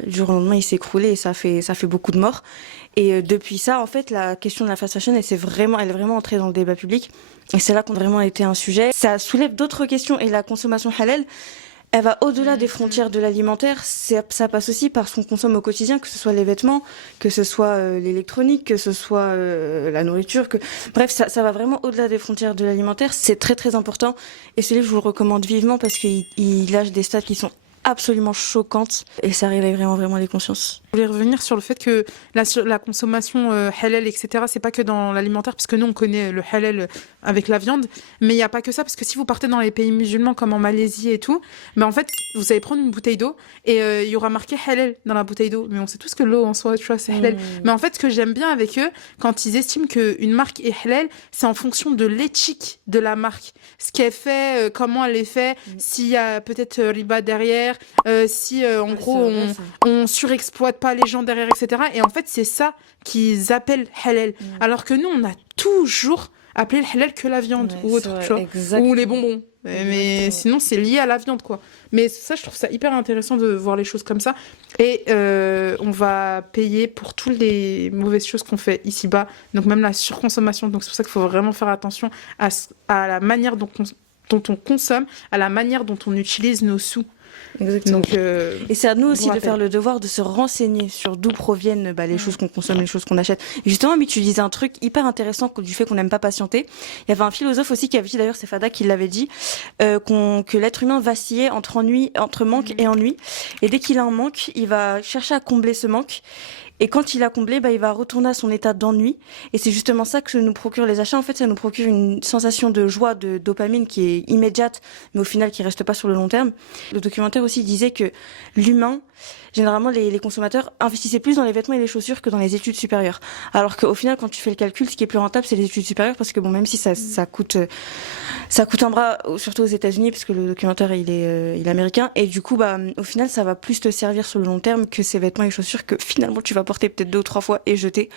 du jour au lendemain, il s'est écroulé et ça fait beaucoup de morts. Et depuis ça, en fait, la question de la fast fashion, elle est vraiment entrée dans le débat public. Et c'est là qu'on a vraiment été un sujet. Ça soulève d'autres questions et la consommation halal, elle va au-delà des frontières de l'alimentaire. Ça passe aussi par ce qu'on consomme au quotidien, que ce soit les vêtements, que ce soit l'électronique, que ce soit la nourriture. Bref, ça va vraiment au-delà des frontières de l'alimentaire. C'est très très important. Et ce livre, je vous le recommande vivement parce qu'il lâche des stats qui sont absolument choquantes et ça réveille vraiment les consciences. Je voulais revenir sur le fait que la consommation halal, etc., c'est pas que dans l'alimentaire, parce que nous, on connaît le halal avec la viande, mais il n'y a pas que ça, parce que si vous partez dans les pays musulmans, comme en Malaisie et tout, mais en fait, vous allez prendre une bouteille d'eau et il y aura marqué halal dans la bouteille d'eau, mais on sait tous que l'eau en soi, tu vois, c'est halal. Mais en fait, ce que j'aime bien avec eux, quand ils estiment qu'une marque est halal, c'est en fonction de l'éthique de la marque. Ce qu'elle fait, comment elle est faite, s'il y a peut-être riba derrière, si en gros, on surexploite pas les gens derrière, etc. Et en fait, c'est ça qu'ils appellent halal. Alors que nous, on a toujours appelé le halal que la viande ou autre, tu vois. Ou les bonbons. Mais sinon, c'est lié à la viande, quoi. Mais ça, je trouve ça hyper intéressant de voir les choses comme ça. Et on va payer pour toutes les mauvaises choses qu'on fait ici-bas. Donc même la surconsommation. Donc c'est pour ça qu'il faut vraiment faire attention à la manière dont on consomme, à la manière dont on utilise nos sous. Exactement. Donc, et c'est à nous aussi de faire le devoir de se renseigner sur d'où proviennent les choses qu'on consomme, les choses qu'on achète. Et justement, mais tu disais un truc hyper intéressant du fait qu'on n'aime pas patienter. Il y avait un philosophe aussi qui avait dit, d'ailleurs c'est Fada qui l'avait dit, que l'être humain vacillait entre manque et ennui. Et dès qu'il a un manque, il va chercher à combler ce manque. Et quand il a comblé, il va retourner à son état d'ennui. Et c'est justement ça que nous procure les achats. En fait, ça nous procure une sensation de joie, de dopamine qui est immédiate, mais au final qui reste pas sur le long terme. Le documentaire aussi disait que l'humain, généralement, les consommateurs investissaient plus dans les vêtements et les chaussures que dans les études supérieures. Alors qu'au final, quand tu fais le calcul, ce qui est plus rentable, c'est les études supérieures parce que bon, même si ça coûte un bras, surtout aux États-Unis, parce que le documentaire il est américain, et du coup, au final, ça va plus te servir sur le long terme que ces vêtements et chaussures que finalement tu vas porter peut-être 2 ou 3 fois et jeter.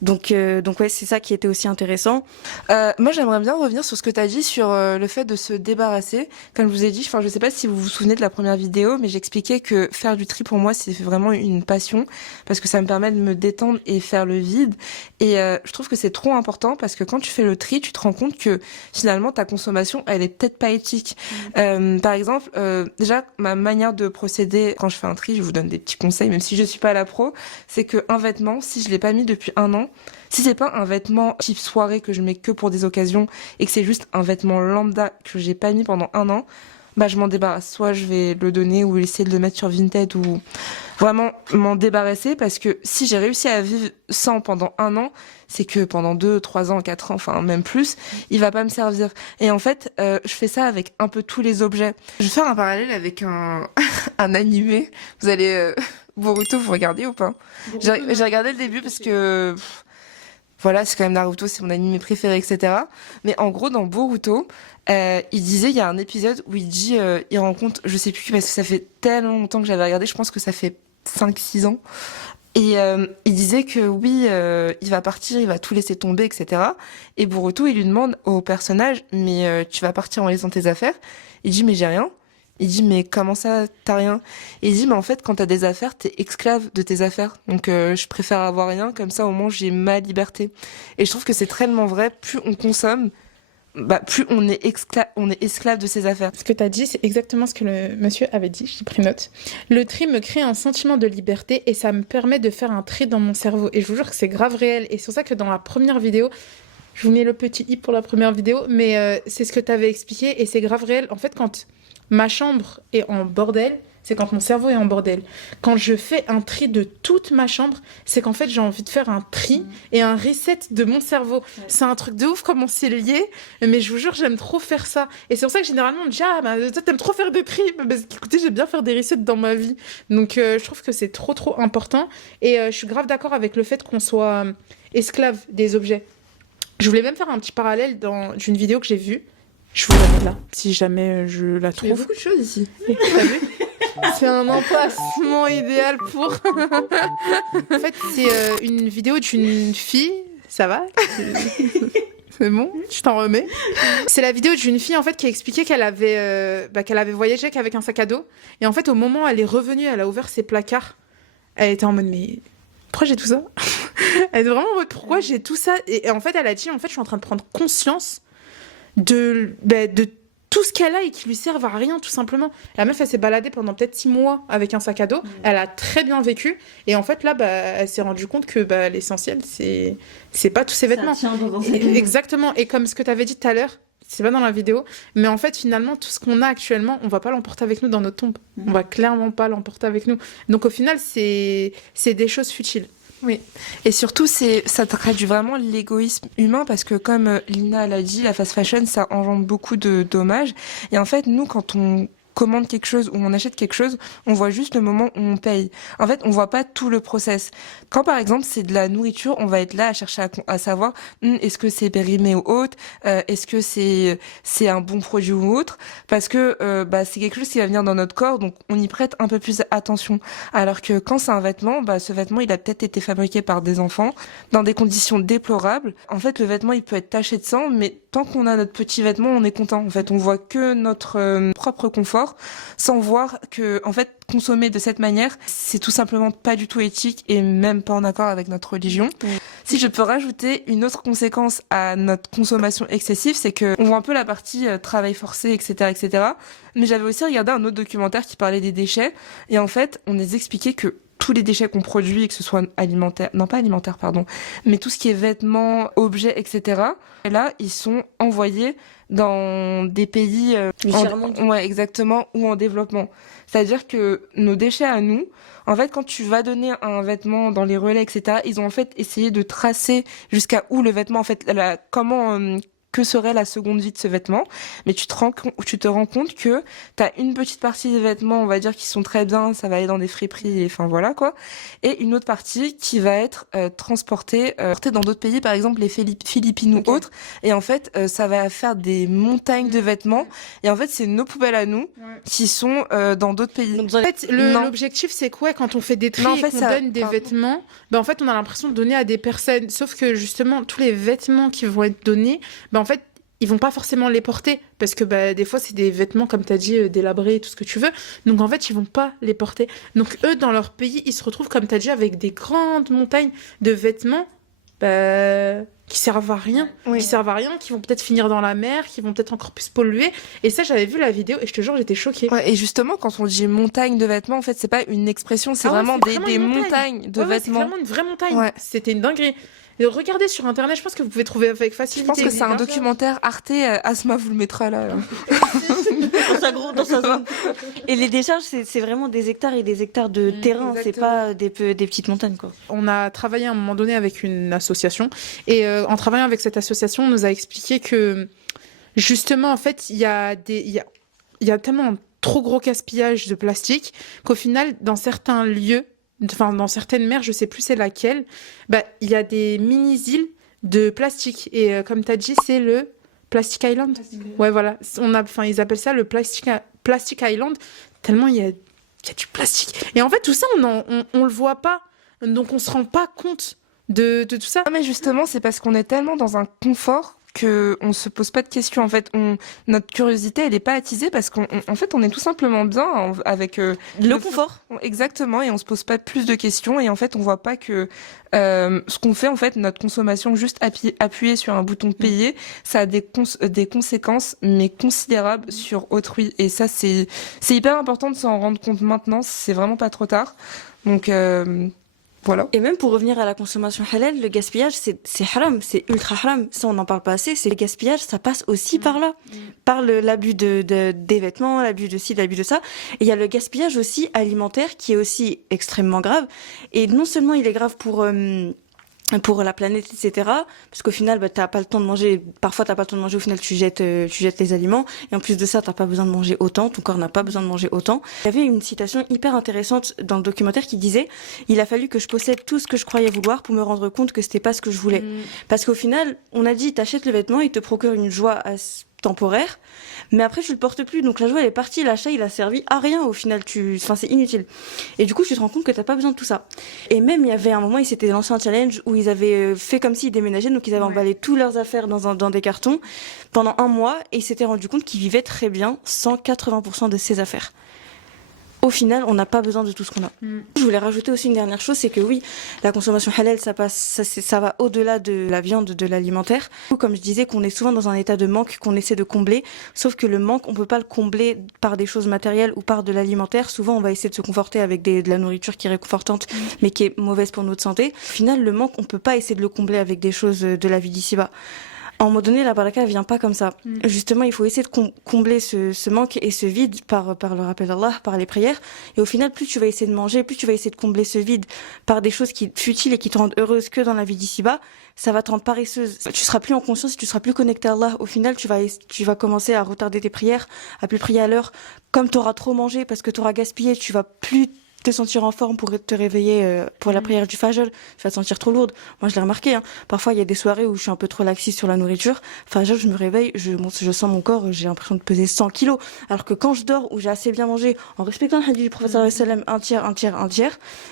Donc ouais, c'est ça qui était aussi intéressant. Moi, j'aimerais bien revenir sur ce que tu as dit sur le fait de se débarrasser. Comme je vous ai dit, je sais pas si vous vous souvenez de la première vidéo, mais j'expliquais que faire du tri pour moi, c'est vraiment une passion parce que ça me permet de me détendre et faire le vide. Et je trouve que c'est trop important parce que quand tu fais le tri, tu te rends compte que finalement ta consommation, elle est peut-être pas éthique. Par exemple, déjà ma manière de procéder quand je fais un tri, je vous donne des petits conseils, même si je suis pas la pro, c'est que un vêtement, si je l'ai pas mis depuis 1 an, si c'est pas un vêtement type soirée que je mets que pour des occasions et que c'est juste un vêtement lambda que j'ai pas mis pendant 1 an, je m'en débarrasse. Soit je vais le donner ou essayer de le mettre sur Vinted ou vraiment m'en débarrasser parce que si j'ai réussi à vivre sans pendant 1 an, c'est que pendant 2, 3 ans, 4 ans, enfin même plus, il va pas me servir. Et en fait, je fais ça avec un peu tous les objets. Je vais faire un parallèle avec un animé. Vous allez... Boruto, vous regardez ou pas? J'ai regardé le début parce que... Voilà, c'est quand même Naruto, c'est mon anime préféré, etc. Mais en gros, dans Boruto, il disait, il y a un épisode où il dit, il rencontre, je sais plus, parce que ça fait tellement longtemps que j'avais regardé, je pense que ça fait 5-6 ans. Et il disait que oui, il va partir, il va tout laisser tomber, etc. Et Boruto, il lui demande au personnage, mais tu vas partir en laissant tes affaires? Il dit, mais j'ai rien. Il dit, mais comment ça, t'as rien? Et il dit, mais en fait, quand t'as des affaires, t'es esclave de tes affaires. Donc, je préfère avoir rien, comme ça, au moins, j'ai ma liberté. Et je trouve que c'est tellement vrai. Plus on consomme, plus on est esclave de ses affaires. Ce que tu as dit, c'est exactement ce que le monsieur avait dit, j'ai pris note. Le tri me crée un sentiment de liberté et ça me permet de faire un tri dans mon cerveau. Et je vous jure que c'est grave réel. Et c'est pour ça que dans la première vidéo, je vous mets le petit i pour la première vidéo, mais c'est ce que tu avais expliqué et c'est grave réel. En fait, quand ma chambre est en bordel, c'est quand mon cerveau est en bordel. Quand je fais un tri de toute ma chambre, c'est qu'en fait, j'ai envie de faire un tri et un reset de mon cerveau. Ouais. C'est un truc de ouf comment c'est lié, mais je vous jure, j'aime trop faire ça. Et c'est pour ça que généralement, on me dit « Ah, bah, toi, t'aimes trop faire des tris !» Écoutez, j'aime bien faire des resets dans ma vie. Donc, je trouve que c'est trop, trop important. Et je suis grave d'accord avec le fait qu'on soit esclave des objets. Je voulais même faire un petit parallèle d'une vidéo que j'ai vue. Je vous la mets là, si jamais je la trouve. Il y a beaucoup de choses ici. T'as vu ? C'est un emplacement idéal pour... En fait, c'est une vidéo d'une fille. Ça va ? C'est bon ? Je t'en remets. C'est la vidéo d'une fille en fait qui a expliqué qu'elle avait voyagé qu'avec un sac à dos. Et en fait, au moment où elle est revenue, elle a ouvert ses placards. Elle était en mode mais pourquoi j'ai tout ça ? Elle est vraiment en mode pourquoi j'ai tout ça ? Et en fait, elle a dit en fait, je suis en train de prendre conscience de tout ce qu'elle a et qui lui servent à rien, tout simplement. La meuf, elle s'est baladée pendant peut-être 6 mois avec un sac à dos. Elle a très bien vécu. Et en fait, là, elle s'est rendue compte que l'essentiel, c'est pas tous ses vêtements. Exactement. Et comme ce que tu avais dit tout à l'heure, c'est pas dans la vidéo, mais en fait, finalement, tout ce qu'on a actuellement, on va pas l'emporter avec nous dans notre tombe. On va clairement pas l'emporter avec nous. Donc, au final, c'est des choses futiles. Oui, et surtout, ça traduit vraiment l'égoïsme humain parce que comme Lina l'a dit, la fast fashion, ça engendre beaucoup de dommages. Et en fait, nous, quand on commande quelque chose ou on achète quelque chose, on voit juste le moment où on paye. En fait, on voit pas tout le process. Quand par exemple c'est de la nourriture, on va être là à chercher à savoir est-ce que c'est périmé ou autre, est-ce que c'est un bon produit ou autre, parce que c'est quelque chose qui va venir dans notre corps, donc on y prête un peu plus attention. Alors que quand c'est un vêtement, ce vêtement il a peut-être été fabriqué par des enfants dans des conditions déplorables. En fait, le vêtement il peut être taché de sang, mais tant qu'on a notre petit vêtement, on est content. En fait, on voit que notre propre confort, sans voir que, en fait, consommer de cette manière, c'est tout simplement pas du tout éthique et même pas en accord avec notre religion. Si je peux rajouter une autre conséquence à notre consommation excessive, c'est que on voit un peu la partie travail forcé, etc., etc. Mais j'avais aussi regardé un autre documentaire qui parlait des déchets et en fait, on nous expliquait que tous les déchets qu'on produit, que ce soit mais tout ce qui est vêtements, objets, etc. Et là, ils sont envoyés dans des pays exactement, ou en développement. C'est-à-dire que nos déchets à nous, en fait, quand tu vas donner un vêtement dans les relais, etc., ils ont en fait essayé de tracer jusqu'à où le vêtement, en fait, que serait la seconde vie de ce vêtement, mais tu te rends compte que t'as une petite partie des vêtements, on va dire, qui sont très bien, ça va aller dans des friperies, enfin voilà quoi, et une autre partie qui va être transportée dans d'autres pays, par exemple les Philippines ou autres, et en fait ça va faire des montagnes de vêtements, et en fait c'est nos poubelles à nous qui sont dans d'autres pays. Donc, en fait, l'objectif c'est quoi quand on fait des tri et qu'on donne des vêtements, en fait on a l'impression de donner à des personnes, sauf que justement tous les vêtements qui vont être donnés, en fait, ils vont pas forcément les porter parce que des fois c'est des vêtements comme tu as dit délabrés, tout ce que tu veux. Donc en fait, ils vont pas les porter. Donc eux dans leur pays, ils se retrouvent comme tu as dit avec des grandes montagnes de vêtements qui servent à rien, qui vont peut-être finir dans la mer, qui vont peut-être encore plus polluer. Et ça, j'avais vu la vidéo et je te jure, j'étais choquée. Ouais, et justement, quand on dit montagne de vêtements, en fait, c'est pas une expression, c'est vraiment des montagnes de vêtements. C'est vraiment une vraie montagne. Ouais. C'était une dinguerie. Regardez sur internet, je pense que vous pouvez trouver avec facilité. Je pense que c'est un documentaire Arte, Asma vous le mettra là. dans sa zone. Et les décharges, c'est vraiment des hectares et des hectares de terrain, c'est pas des petites montagnes quoi. On a travaillé à un moment donné avec une association et en travaillant avec cette association, on nous a expliqué que justement en fait, il y a tellement un trop gros gaspillage de plastique qu'au final dans certains lieux, dans certaines mers, je sais plus c'est laquelle, il y a des mini-îles de plastique. Et comme tu as dit, c'est le Plastic Island. Ouais, voilà. Ils appellent ça le Plastic Island, tellement il y a du plastique. Et en fait, tout ça, on le voit pas. Donc, on se rend pas compte de tout ça. Mais justement, c'est parce qu'on est tellement dans un confort qu'on se pose pas de questions. En fait, notre curiosité, elle est pas attisée parce qu'en fait, on est tout simplement bien avec le confort. Exactement, et on se pose pas plus de questions. Et en fait, on voit pas que ce qu'on fait, en fait, notre consommation, juste appuyer sur un bouton payer, ça a des conséquences, mais considérables sur autrui. Et ça, c'est hyper important de s'en rendre compte maintenant. C'est vraiment pas trop tard. Donc voilà. Et même pour revenir à la consommation halal, le gaspillage, c'est haram, c'est ultra haram. Ça, on n'en parle pas assez. C'est le gaspillage, ça passe aussi par là. Par l'abus des vêtements, l'abus de ci, l'abus de ça. Et il y a le gaspillage aussi alimentaire qui est aussi extrêmement grave. Et non seulement il est grave pour la planète, etc. Parce qu'au final, t'as pas le temps de manger. Parfois, t'as pas le temps de manger. Au final, tu jettes les aliments. Et en plus de ça, t'as pas besoin de manger autant. Ton corps n'a pas besoin de manger autant. Il y avait une citation hyper intéressante dans le documentaire qui disait: il a fallu que je possède tout ce que je croyais vouloir pour me rendre compte que c'était pas ce que je voulais. Parce qu'au final, on a dit, t'achètes le vêtement, il te procure une joie temporaire, mais après tu le portes plus, donc la joie elle est partie, l'achat il a servi à rien au final, c'est inutile. Et du coup tu te rends compte que t'as pas besoin de tout ça. Et même il y avait un moment, ils s'étaient lancé un challenge où ils avaient fait comme s'ils déménageaient, donc ils avaient emballé toutes leurs affaires dans des cartons pendant un mois, et ils s'étaient rendu compte qu'ils vivaient très bien sans 80% de ces affaires. Au final, on n'a pas besoin de tout ce qu'on a. Je voulais rajouter aussi une dernière chose, c'est que oui, la consommation halal, ça va au-delà de la viande, de l'alimentaire. Comme je disais, qu'on est souvent dans un état de manque qu'on essaie de combler, sauf que le manque, on peut pas le combler par des choses matérielles ou par de l'alimentaire. Souvent, on va essayer de se conforter avec de la nourriture qui est réconfortante, mais qui est mauvaise pour notre santé. Au final, le manque, on peut pas essayer de le combler avec des choses de la vie d'ici-bas. À un moment donné, la baraka, elle vient pas comme ça. Justement, il faut essayer de combler ce manque et ce vide par le rappel d'Allah, par les prières. Et au final, plus tu vas essayer de manger, plus tu vas essayer de combler ce vide par des choses qui futiles et qui te rendent heureuse que dans la vie d'ici-bas, ça va te rendre paresseuse. Tu seras plus en conscience, tu seras plus connecté à Allah. Au final, tu vas commencer à retarder tes prières, à plus prier à l'heure. Comme t'auras trop mangé parce que t'auras gaspillé, tu vas plus te sentir en forme pour te réveiller pour la prière du Fajr, tu vas te sentir trop lourde. Moi, je l'ai remarqué. Parfois, il y a des soirées où je suis un peu trop laxiste sur la nourriture. Fajr, je me réveille, je sens mon corps, j'ai l'impression de peser 100 kilos. Alors que quand je dors, où j'ai assez bien mangé, en respectant le hadith du prophète sallam, un tiers,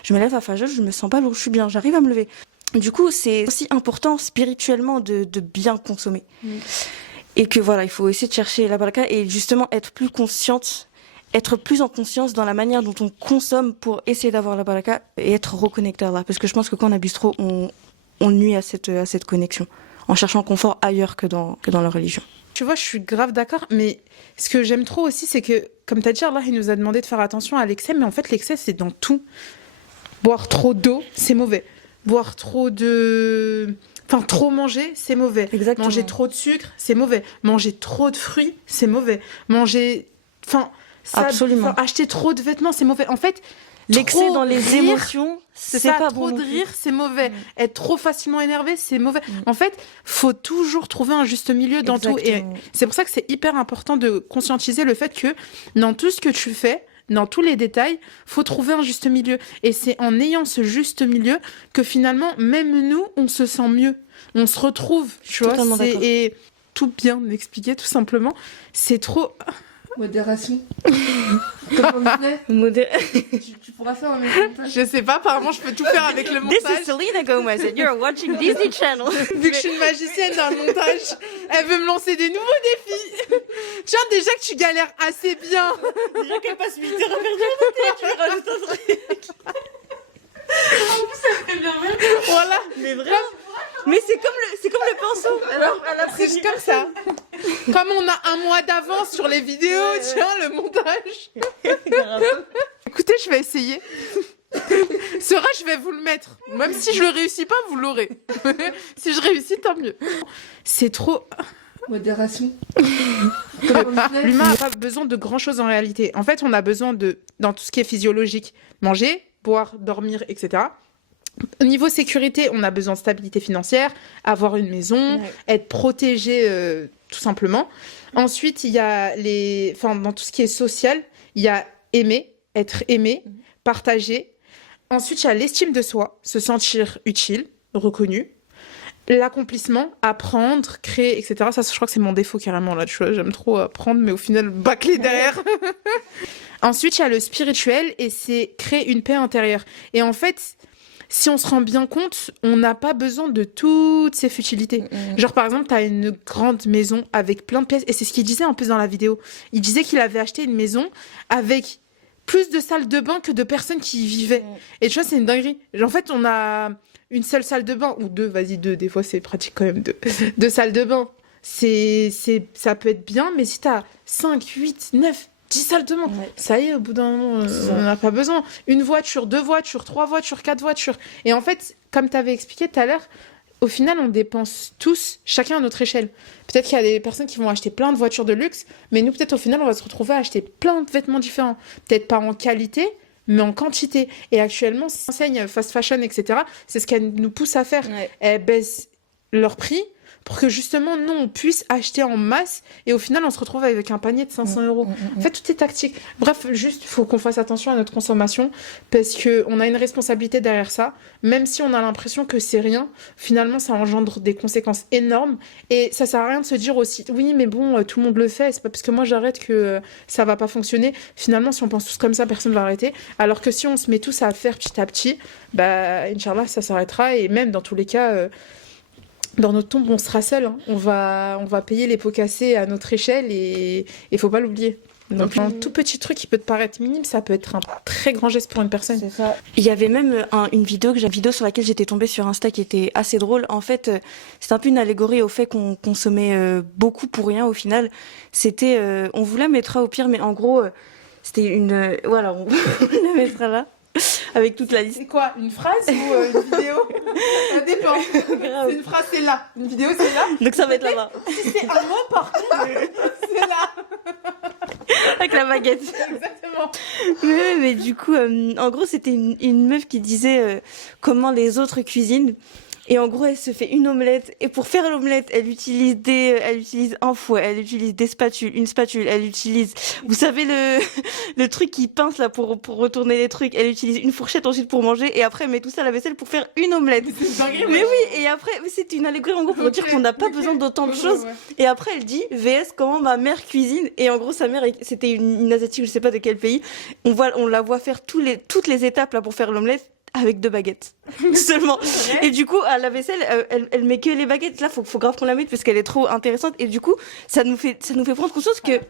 je me lève à Fajr, je me sens pas lourde, je suis bien, j'arrive à me lever. Du coup, c'est aussi important spirituellement de bien consommer. Et que voilà, il faut essayer de chercher la baraka et justement être plus consciente, être plus en conscience dans la manière dont on consomme pour essayer d'avoir la baraka et être reconnecté à Allah. Parce que je pense que quand on abuse trop, on nuit à cette connexion, en cherchant le confort ailleurs que dans la religion. Tu vois, je suis grave d'accord, mais ce que j'aime trop aussi, c'est que, comme tu as dit, Allah, il nous a demandé de faire attention à l'excès, mais en fait, l'excès, c'est dans tout. Boire trop d'eau, c'est mauvais. Boire trop manger, c'est mauvais. Exactement. Manger trop de sucre, c'est mauvais. Manger trop de fruits, c'est mauvais. Absolument. Acheter trop de vêtements, c'est mauvais. En fait, l'excès dans les émotions, c'est pas trop bon. De rire, c'est mauvais. Être trop facilement énervé, c'est mauvais. En fait, faut toujours trouver un juste milieu dans tout. Et c'est pour ça que c'est hyper important de conscientiser le fait que dans tout ce que tu fais, dans tous les détails, faut trouver un juste milieu. Et c'est en ayant ce juste milieu que finalement, même nous, on se sent mieux. On se retrouve, tu vois. Et tout bien expliqué, tout simplement. C'est trop... Modération. Comme on disait. Tu pourras faire un montage. Je sais pas, apparemment je peux tout faire avec le montage. This is Selena Gomez and you're watching Disney Channel. Vu que je suis une magicienne dans le montage, elle veut me lancer des nouveaux défis. Tiens, déjà que tu galères assez bien. Déjà qu'elle passe 8 heures à faire du montage, tu lui rajoutes un truc. En plus, ça fait bien même. Voilà. Mais vraiment. Mais c'est comme le pinceau. Alors, c'est juste comme ça. Comme on a un mois d'avance sur les vidéos, tiens, le montage. Écoutez, je vais essayer. Ce rush, je vais vous le mettre. Même si je le réussis pas, vous l'aurez. Si je réussis, tant mieux. C'est trop... Modération. L'humain n'a pas besoin de grand chose en réalité. En fait, on a besoin dans tout ce qui est physiologique, manger, boire, dormir, etc. Au niveau sécurité, on a besoin de stabilité financière, avoir une maison, être protégé tout simplement. Ensuite, il y a dans tout ce qui est social, il y a aimer, être aimé, partager. Ensuite, il y a l'estime de soi, se sentir utile, reconnu. L'accomplissement, apprendre, créer, etc. Ça, je crois que c'est mon défaut carrément là, tu vois. J'aime trop apprendre, mais au final, bâcler derrière. Ensuite, il y a le spirituel et c'est créer une paix intérieure. Et en fait, si on se rend bien compte, on n'a pas besoin de toutes ces futilités. Genre, par exemple, t'as une grande maison avec plein de pièces, et c'est ce qu'il disait un peu dans la vidéo. Il disait qu'il avait acheté une maison avec plus de salles de bain que de personnes qui y vivaient. Et tu vois, c'est une dinguerie. En fait, on a une seule salle de bain, ou deux, vas-y, deux, des fois c'est pratique quand même, deux salles de bain. Ça peut être bien, mais si t'as 5, 8, 9, 10 salles de bain, ça y est, au bout d'un moment, on n'a pas besoin. Une voiture, 2 voitures, 3 voitures, 4 voitures. Et en fait, comme t'avais expliqué tout à l'heure, au final, on dépense tous, chacun à notre échelle. Peut-être qu'il y a des personnes qui vont acheter plein de voitures de luxe, mais nous, peut-être au final, on va se retrouver à acheter plein de vêtements différents. Peut-être pas en qualité, mais en quantité. Et actuellement, ces enseignes fast fashion, etc., c'est ce qu'elles nous poussent à faire. Elles baissent leur prix pour que justement, nous, on puisse acheter en masse et au final, on se retrouve avec un panier de 500 euros. En fait, tout est tactique. Bref, juste, il faut qu'on fasse attention à notre consommation parce qu'on a une responsabilité derrière ça. Même si on a l'impression que c'est rien, finalement, ça engendre des conséquences énormes et ça sert à rien de se dire aussi, oui, mais bon, tout le monde le fait, c'est pas parce que moi j'arrête que ça va pas fonctionner. Finalement, si on pense tous comme ça, personne va arrêter. Alors que si on se met tous à faire petit à petit, bah, Inch'Allah, ça s'arrêtera et même dans tous les cas, dans notre tombe, on sera seul. Hein. On va payer les pots cassés à notre échelle et il faut pas l'oublier. Donc un tout petit truc qui peut te paraître minime, ça peut être un très grand geste pour une personne. C'est ça. Il y avait même une vidéo sur laquelle j'étais tombée sur Insta qui était assez drôle. En fait, c'est un peu une allégorie au fait qu'on consommait beaucoup pour rien au final. C'était, on vous la mettra au pire, mais en gros, c'était une... voilà, on la mettra là. Avec toute la liste. C'est quoi, une phrase ou une vidéo? Ça dépend. C'est une phrase, c'est là. Une vidéo, c'est là. Donc ça va être là-bas. Si c'est un mot, par contre, c'est là. Avec la baguette. Exactement. Mais du coup, en gros, c'était une meuf qui disait comment les autres cuisinent. Et en gros, elle se fait une omelette. Et pour faire l'omelette, elle utilise un fouet, elle utilise des spatules, une spatule, elle utilise, vous savez, le truc qui pince là pour retourner les trucs. Elle utilise une fourchette ensuite pour manger. Et après, elle met tout ça à la vaisselle pour faire une omelette. Mais oui, et après, c'est une allégorie en gros pour dire qu'on n'a pas besoin d'autant de choses. Ouais. Et après, elle dit, VS, comment ma mère cuisine. Et en gros, sa mère, c'était une asiatique, je sais pas de quel pays. On la voit faire toutes les étapes là pour faire l'omelette. Avec 2 baguettes seulement. Et du coup, à la vaisselle, elle met que les baguettes. Là, faut grave qu'on la mette parce qu'elle est trop intéressante. Et du coup, ça nous fait prendre conscience que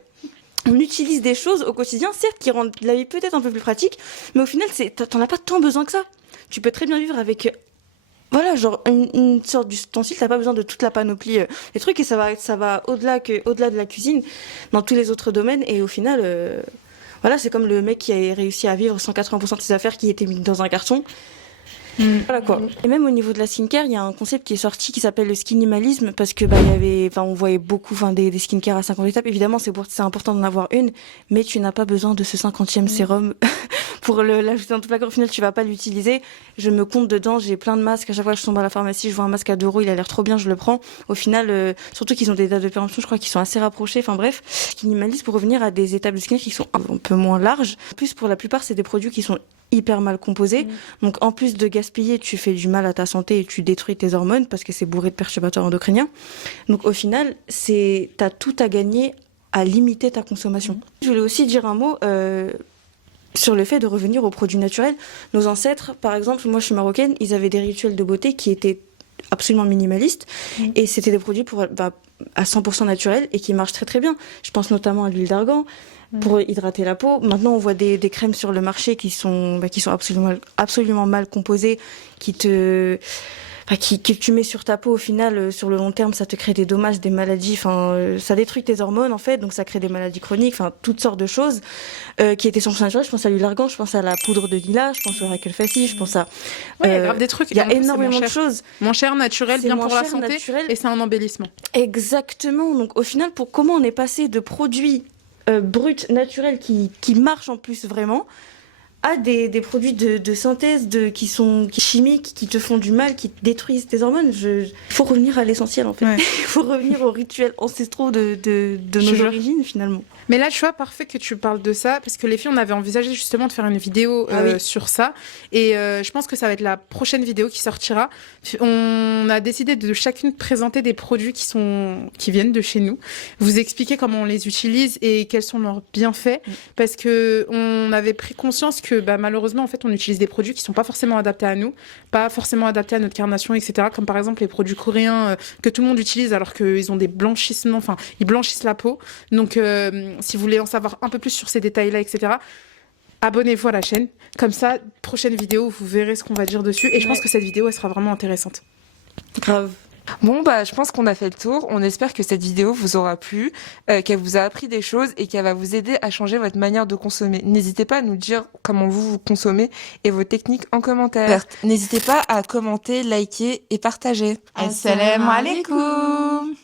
on utilise des choses au quotidien, certes, qui rendent la vie peut-être un peu plus pratique, mais au final, t'en as pas tant besoin que ça. Tu peux très bien vivre avec, voilà, genre une sorte d'ustensile. T'as pas besoin de toute la panoplie des trucs et ça va au-delà de la cuisine, dans tous les autres domaines. Et au final. Voilà, c'est comme le mec qui a réussi à vivre 180% de ses affaires qui étaient mis dans un carton. Voilà quoi. Et même au niveau de la skincare, il y a un concept qui est sorti qui s'appelle le skinimalisme parce que on voyait beaucoup des skincare à 50 étapes. Évidemment, c'est important d'en avoir une, mais tu n'as pas besoin de ce 50e sérum pour l'ajouter dans tout placard. Au final, tu vas pas l'utiliser. Je me compte dedans, j'ai plein de masques. À chaque fois que je tombe à la pharmacie, je vois un masque à 2 €, il a l'air trop bien, je le prends. Au final, surtout qu'ils ont des dates de péremption, je crois qu'ils sont assez rapprochés. Enfin bref, skinimalisme pour revenir à des étapes de skincare qui sont un peu moins larges. En plus, pour la plupart, c'est des produits qui sont hyper mal composés. Donc en plus de gaspiller, tu fais du mal à ta santé et tu détruis tes hormones parce que c'est bourré de perturbateurs endocriniens. Donc au final, t'as tout à gagner à limiter ta consommation. Je voulais aussi dire un mot sur le fait de revenir aux produits naturels. Nos ancêtres, par exemple, moi je suis marocaine, ils avaient des rituels de beauté qui étaient absolument minimalistes et c'était des produits à 100% naturels et qui marchent très très bien. Je pense notamment à l'huile d'argan pour hydrater la peau. Maintenant, on voit des crèmes sur le marché qui sont absolument mal composées, que tu mets sur ta peau. Au final, sur le long terme, ça te crée des dommages, des maladies. Ça détruit tes hormones en fait, donc ça crée des maladies chroniques. Toutes sortes de choses qui étaient 100% naturelles. Je pense à l'huile d'argan, je pense à la poudre de lilas, je pense au Raquel Fassi, je pense à. Ouais, il y a grave des trucs. Il y a énormément de choses. Moins cher, naturel, bien pour la santé, et c'est un embellissement. Exactement. Donc au final, pour comment on est passé de produits bruts, naturels, qui marchent en plus vraiment, à des produits de synthèse qui sont chimiques, qui te font du mal, qui détruisent tes hormones. Il faut revenir à l'essentiel en fait. Il faut revenir aux rituels ancestraux de nos origines finalement. Mais là, tu vois, parfait que tu parles de ça, parce que les filles, on avait envisagé justement de faire une vidéo sur ça. Et je pense que ça va être la prochaine vidéo qui sortira. On a décidé de chacune présenter des produits qui viennent de chez nous, vous expliquer comment on les utilise et quels sont leurs bienfaits, parce que on avait pris conscience que que malheureusement, en fait, on utilise des produits qui sont pas forcément adaptés à nous, pas forcément adaptés à notre carnation, etc. Comme par exemple les produits coréens que tout le monde utilise alors qu'ils ont des blanchissements, enfin, ils blanchissent la peau. Donc, si vous voulez en savoir un peu plus sur ces détails-là, etc., abonnez-vous à la chaîne. Comme ça, prochaine vidéo, vous verrez ce qu'on va dire dessus. Et je pense que cette vidéo, elle sera vraiment intéressante. Grave. Bon, je pense qu'on a fait le tour. On espère que cette vidéo vous aura plu, qu'elle vous a appris des choses et qu'elle va vous aider à changer votre manière de consommer. N'hésitez pas à nous dire comment vous consommez et vos techniques en commentaire. N'hésitez pas à commenter, liker et partager. Assalamu alaikum.